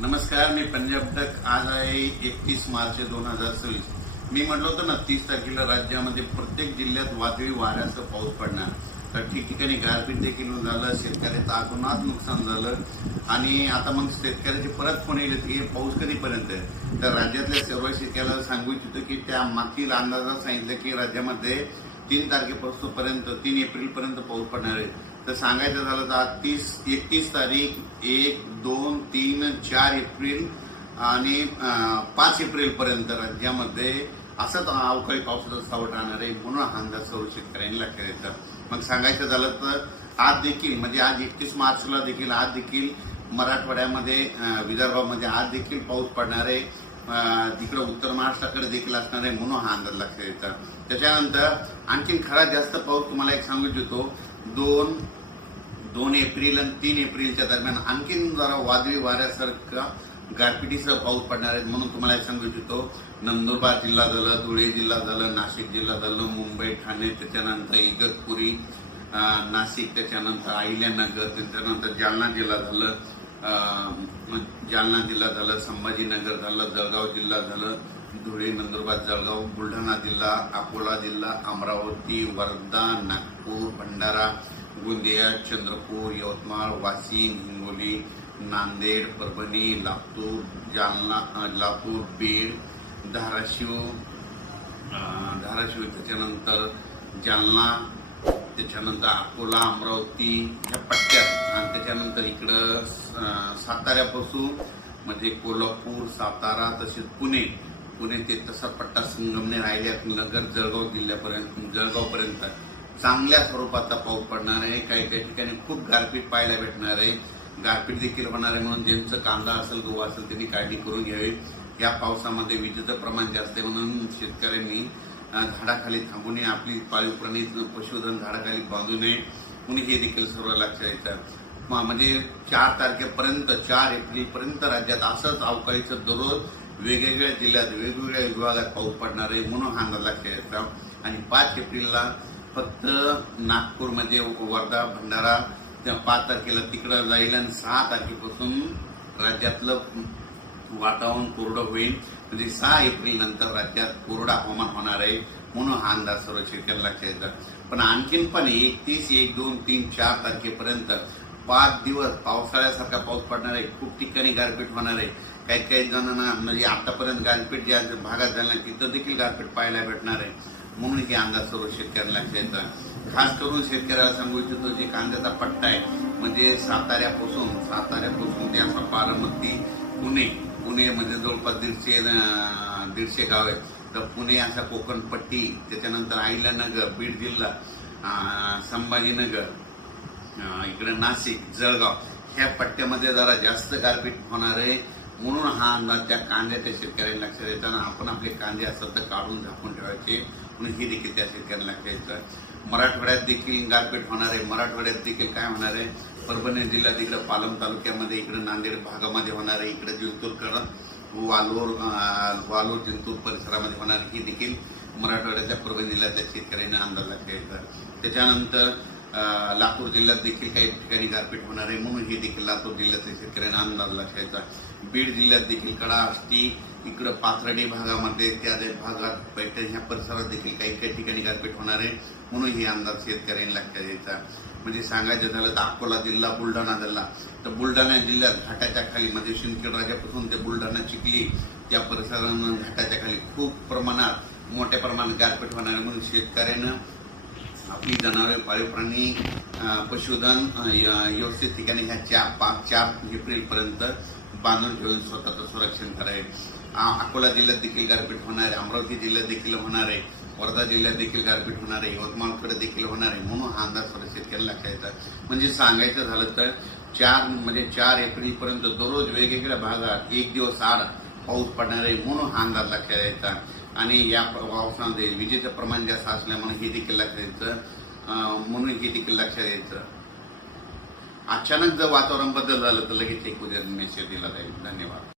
नमस्कार, मी पंजाब तक. आज आहे 31 मार्च 2026. मी म्हटलं होतं ना 30 तारखेला राज्यामध्ये प्रत्येक जिल्ह्यात वादळी वाऱ्याचा पाऊस पडणार. तर ठिकठिकाणी गारपीट देखील झालं, शेतकऱ्याचं अतोनात नुकसान झालं. आणि आता मग शेतकऱ्याचे परत फोन येईल की हे पाऊस कधीपर्यंत आहे. तर राज्यातल्या सर्व शेतकऱ्याला सांगू इच्छितो की त्या मागील अंदाजात सांगितलं की राज्यामध्ये 3 तारखेपासून 3 एप्रिलपर्यंत पाऊस पडणार आहे. तर सांगायचं झालं तर आज 31 तारीख, 1, 2, 3, 4 एप्रिल आणि 5 एप्रिलपर्यंत राज्यामध्ये असंच अवकाळी पावसाचा सावट राहणार आहे. म्हणून हा अंदाज सर्व शेतकऱ्यांनी लक्षात घ्यायचा. मग सांगायचं झालं तर आज देखील म्हणजे आज 31 मार्चला देखील आज देखील मराठवाड्यामध्ये विदर्भामध्ये आज देखील पाऊस पडणार आहे. तिकडे उत्तर महाराष्ट्राकडे देखील असणार आहे. म्हणून हा अंदाज लक्षात घ्यायचा. त्याच्यानंतर आणखीन खरा जास्त पाऊस तुम्हाला एक सांगू इच्छितो. 2 एप्रिल आणि 3 एप्रिलच्या दरम्यान आणखीन जरा वादळी वाऱ्यासारखा गारपिटीसह पाऊस पडणार आहे. म्हणून तुम्हाला एक सांगू इच्छितो, नंदुरबार जिल्हा झालं, धुळे जिल्हा झालं, नाशिक जिल्हा झालं, मुंबई, ठाणे, त्याच्यानंतर इगतपुरी, नाशिक, त्याच्यानंतर अहिल्यानगर, त्याच्यानंतर जालना जिल्हा झालं, संभाजीनगर झालं, जळगाव जिल्हा झालं, धुळे, नंदुरबार, जळगाव, बुलढाणा जिल्हा, अकोला जिल्हा, अमरावती, वर्धा, नागपूर, भंडारा, गोंदिया, चंद्रपूर, यवतमाळ, वाशिम, हिंगोली, नांदेड, परभणी, लातूर, लातूर, बीड, धाराशिव, त्याच्यानंतर जालना, त्याच्यानंतर अकोला, अमरावती ह्या पट्ट्यात आणि त्याच्यानंतर इकडं साताऱ्यापासून म्हणजे कोल्हापूर, सातारा तसेच पुणे ते तसा पट्टा संगमनेर, अहिल्यानगर, जळगावपर्यंत चांगल्या स्वरूपाचा पाऊस पडणार आहे. काही ठिकाणी खूप गारपीट पाहायला भेटणार आहे. गारपीट देखील होणार आहे. म्हणून ज्यांचं कांदा असेल, गहू असेल त्यांनी काळजी करून घ्यावी. या पावसामध्ये विजेचं प्रमाण जास्त आहे. म्हणून शेतकऱ्यांनी झाडाखाली थांबू नये, आपली पाळीव प्राणी पशुधन झाडाखाली बांधू नये. कुणी हे देखील सर्व लक्षात घ्यायचं. म्हणजे 4 तारखेपर्यंत 4 एप्रिलपर्यंत राज्यात असंच अवकाळीचं दररोज वेगवेगळ्या जिल्ह्यात वेगवेगळ्या विभागात पाऊस पडणार आहे. म्हणून हा अंदाज लक्षात घ्यायचा. आणि 5 एप्रिलला फक्त नागपूरमध्ये वर्धा, भंडारा 5 तारखेला तिकडं जाईल आणि 6 तारखेपासून राज्यातलं वातावरण कोरडं होईल. म्हणजे 6 एप्रिल नंतर राज्यात कोरडा हवामान होणार आहे. म्हणून हा अंदाज सर्व शेतकऱ्यांना लक्षात घ्यायचा. पण आणखीन 31, 1, 2, 3, 4 तारखेपर्यंत 5 दिवस पावसाळ्यासारखा पाऊस पडणार आहे. खूप ठिकाणी गारपीट होणार आहे. काही जणांना म्हणजे आतापर्यंत गारपीट ज्या भागात झाल्या तिथं देखील गारपीट पाहायला भेटणार आहे. म्हणून हे अंदाज सर्व शेतकऱ्यांना लक्षात घ्यायचा. खास करून शेतकऱ्याला सांगू इच्छितो, जे कांद्याचा पट्टा आहे म्हणजे साताऱ्यापासून ते असा बारामती, पुणे म्हणजे जवळपास 150 गाव आहेत. तर पुणे असा कोकणपट्टी, त्याच्यानंतर अहिल्यानगर, बीड जिल्हा, संभाजीनगर, इकडे नाशिक, जळगाव ह्या पट्ट्यामध्ये जरा जास्त गारपीट होणार आहे. म्हणून हा अंदाज त्या कांद्याच्या शेतकऱ्यांना लक्षात येताना आपण आपले कांदे असं तर काढून झाकून ठेवायचे. म्हणून हे देखील त्या शेतकऱ्यांना लक्षात यायचं. मराठवाड्यात देखील गारपीट होणार आहे. मराठवाड्यात देखील काय होणार आहे, परभणी जिल्ह्यात इकडे पालम तालुक्यामध्ये, इकडे नांदेड भागामध्ये होणार आहे. इकडे जिंतूरकडं वालोर जिंतूर परिसरामध्ये होणार ही देखील मराठवाड्यातल्या परभणी जिल्ह्यातल्या शेतकऱ्यांना अंदाज लक्षात यायचा. त्याच्यानंतर लातूर जिल्ह्यात देखील काही ठिकाणी गारपीट होणार आहे. म्हणून हे देखील लातूर जिल्ह्यातल्या शेतकऱ्यांना अंदाज लक्षात यायचा. बीड जिल्ह्यात देखील कडा आष्टी, इकडं पाथर्डी भागामध्ये, त्या भागात पैठण ह्या परिसरात देखील काही ठिकाणी गारपीट होणार आहे. म्हणून हे अंदाज शेतकऱ्यांनी लक्षात यायचा. म्हणजे सांगायचं झालं तर अकोला जिल्हा, बुलढाणा जिल्हा, तर बुलढाणा जिल्ह्यात घाटाच्या खाली म्हणजे शिंदखेड राजापासून ते बुलढाणा, चिखली त्या परिसरानं घाटाच्या खाली खूप मोठ्या प्रमाणात गारपीट होणार आहे. म्हणून शेतकऱ्यानं आपली जनावरे, पाळीव प्राणी, पशुधन व्यवस्थित ठिकाणी ह्या 4 एप्रिलपर्यंत बांधून ठेवून स्वतःचं संरक्षण करावे. अकोला जिल्ह्यात देखील गारपीट होणार आहे. अमरावती जिल्ह्यात देखील होणार आहे. वर्धा जिल्ह्यात देखील गारपीट होणार आहे. यवतमाळकडे देखील होणार आहे. म्हणून हा अंदाज सर्व शेतकऱ्यांना लक्षात यायचा. म्हणजे सांगायचं झालं तर 4 एप्रिलपर्यंत दररोज वेगवेगळ्या भागात 1 दिवस आड पाऊस पडणार आहे. म्हणून हा अंदाज लक्षात यायचा. आणि या पावसामध्ये विजेचं प्रमाण जास्त असल्यामुळे हे देखील लक्षात यायचं. म्हणून हे देखील लक्षात यायचं. अचानक जर वातावरण बदल झालं तर लगेच एक उद्या मेसेज दिला जाईल. धन्यवाद.